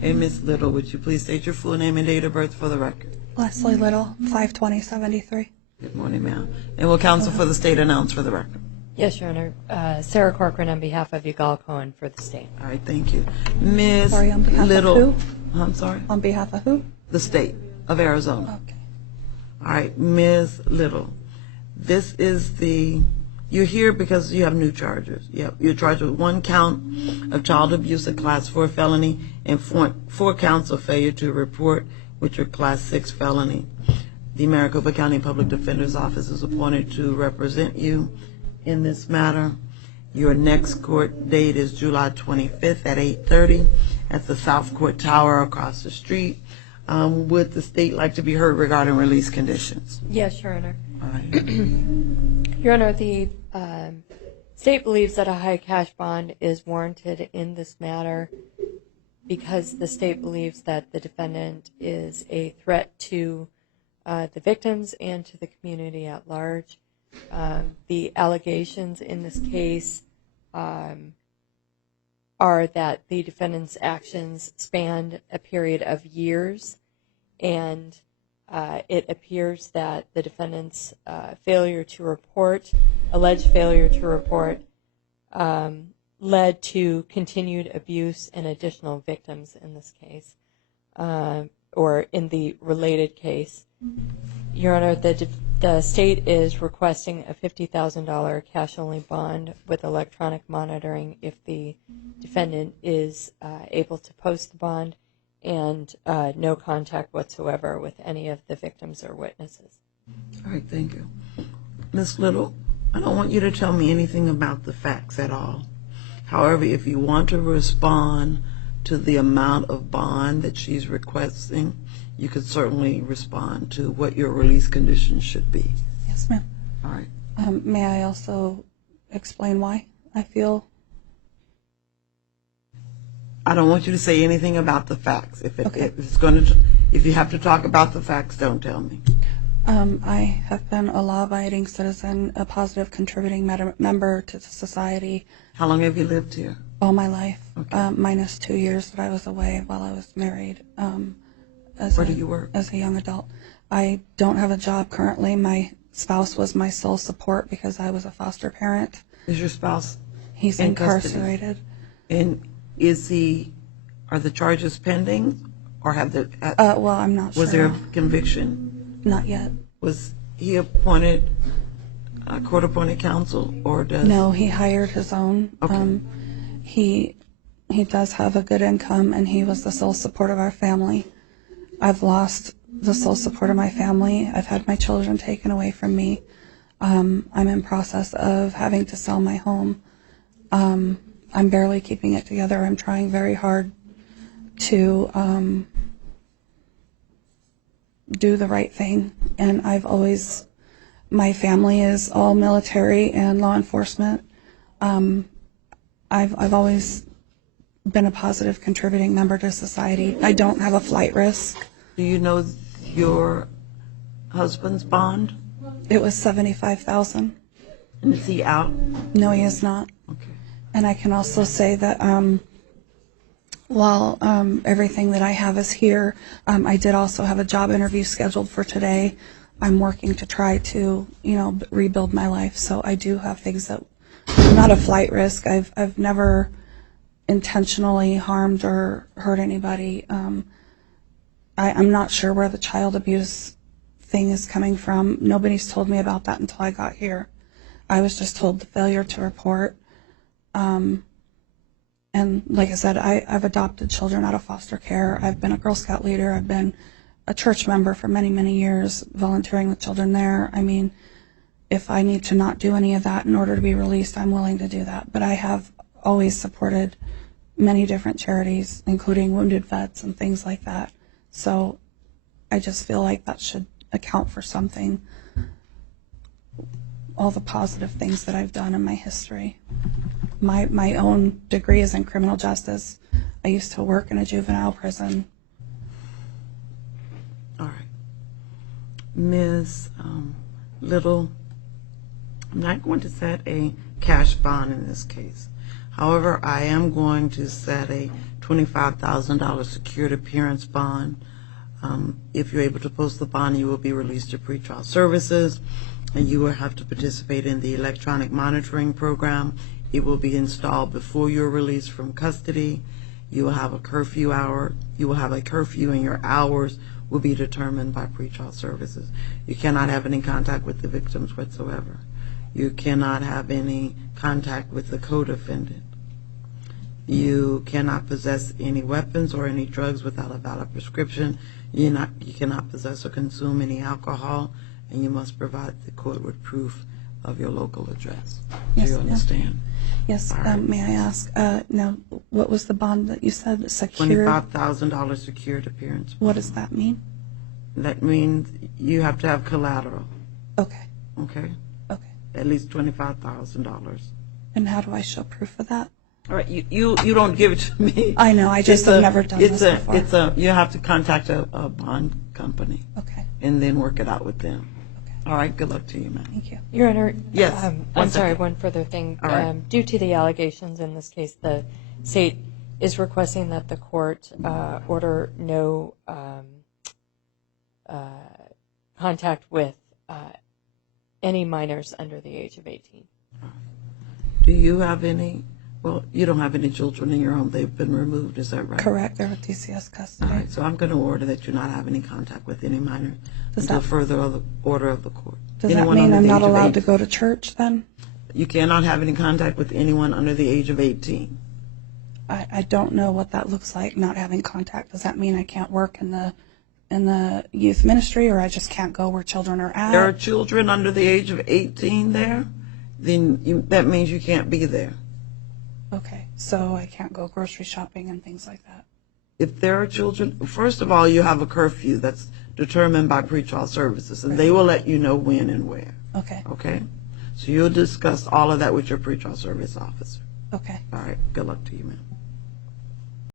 Hey, Ms. Little, would you please state your full name and date of birth for the record? Leslie Little, 52073. Good morning, ma'am. And will counsel for the state announce for the record? Yes, Your Honor. Sarah Corcoran on behalf of Yugal Cohen for the state. All right, thank you. Ms. Sorry, on behalf Little. of who? I'm sorry? On behalf of who? The state of Arizona. Okay. All right, Ms. Little, this is you're here because you have new charges. You're charged with 1 count of child abuse, a class 4 felony, and 4 counts of failure to report, which are class 6 felony. The Maricopa County Public Defender's Office is appointed to represent you in this matter. Your next court date is July 25th at 8:30 at the South Court Tower across the street. Would the state like to be heard regarding release conditions? Yes, Your Honor. All right. Your Honor, the state believes that a high cash bond is warranted in this matter because the state believes that the defendant is a threat to the victims and to the community at large. The allegations in this case are that the defendant's actions spanned a period of years, and it appears that the defendant's alleged failure to report led to continued abuse and additional victims in this case, or in the related case. Your Honor, the state is requesting a $50,000 cash-only bond with electronic monitoring if the defendant is able to post the bond, and no contact whatsoever with any of the victims or witnesses. All right, thank you. Ms. Little, I don't want you to tell me anything about the facts at all. However, if you want to respond to the amount of bond that she's requesting, you could certainly respond to what your release conditions should be. Yes, ma'am. All right. May I also explain why I feel? I don't want you to say anything about the facts. If you have to talk about the facts, don't tell me. I have been a law-abiding citizen, a positive contributing member to society. How long have you lived here? All my life, Okay. minus 2 years that I was away while I was married. Where do you work? As a young adult. I don't have a job currently. My spouse was my sole support because I was a foster parent. Is your spouse He's in custody? incarcerated. And are the charges pending, or Well, I'm not sure. was there a conviction? Not yet. Was he appointed, court-appointed counsel, or does? No, he hired his own. Okay. He does have a good income, and he was the sole support of our family. I've lost the sole support of my family. I've had my children taken away from me. I'm in process of having to sell my home. I'm barely keeping it together. I'm trying very hard to do the right thing, and my family is all military and law enforcement. I've always been a positive contributing member to society. I don't have a flight risk. Do you know your husband's bond? It was $75,000. And is he out? No, he is not. Okay. And I can also say that while everything that I have is here, I did also have a job interview scheduled for today. I'm working to try to, rebuild my life. So I do have things that I'm not a flight risk. I've never intentionally harmed or hurt anybody. I'm not sure where the child abuse thing is coming from. Nobody's told me about that until I got here. I was just told the failure to report. And like I said, I've adopted children out of foster care. I've been a Girl Scout leader. I've been a church member for many, many years, volunteering with children there. I mean, if I need to not do any of that in order to be released, I'm willing to do that. But I have always supported many different charities, including wounded vets and things like that. So I just feel like that should account for something, all the positive things that I've done in my history. My own degree is in criminal justice. I used to work in a juvenile prison. All right. Ms. Little, I'm not going to set a cash bond in this case. However, I am going to set a $25,000 secured appearance bond. If you're able to post the bond, you will be released to pretrial services, and you will have to participate in the electronic monitoring program. It will be installed before you're released from custody. You will have a curfew hour. You will have a curfew, and your hours will be determined by pretrial services. You cannot have any contact with the victims whatsoever. You cannot have any contact with the co-defendant. You cannot possess any weapons or any drugs without a valid prescription. You cannot possess or consume any alcohol, and you must provide the court with proof of your local address. Yes, Do you understand? Yes. right. May I ask, now, what was the bond that you said? Secured? $25,000 secured appearance bond. What does that mean? That means you have to have collateral, Okay. okay? Okay. At least $25,000. And how do I show proof of that? All right, you don't give it to me. I know. I just have never done this before. You have to contact a bond company Okay. and then work it out with them. Okay. All right, good luck to you, ma'am. Thank you. Your Honor, Yes, I'm sorry, second. one further thing. All right. Due to the allegations in this case, the state is requesting that the court order no contact with any minors under the age of 18. Do you have any? Well, you don't have any children in your home. They've been removed. Is that right? Correct. They're with DCS custody. All right. So I'm going to order that you not have any contact with any minor Does until that- further order of the court. Does that Anyone mean under I'm the not age of allowed to 18. go to church then? You cannot have any contact with anyone under the age of 18. I don't know what that looks like, not having contact. Does that mean I can't work in the youth ministry, or I just can't go where children are at? There are children under the age of 18 there, then that means you can't be there. Okay, so I can't go grocery shopping and things like that. If there are children, first of all, you have a curfew that's determined by pretrial services, and they will let you know when and where. Okay, Okay? So you'll discuss all of that with your pretrial service officer. okay. All right. Good luck to you, ma'am.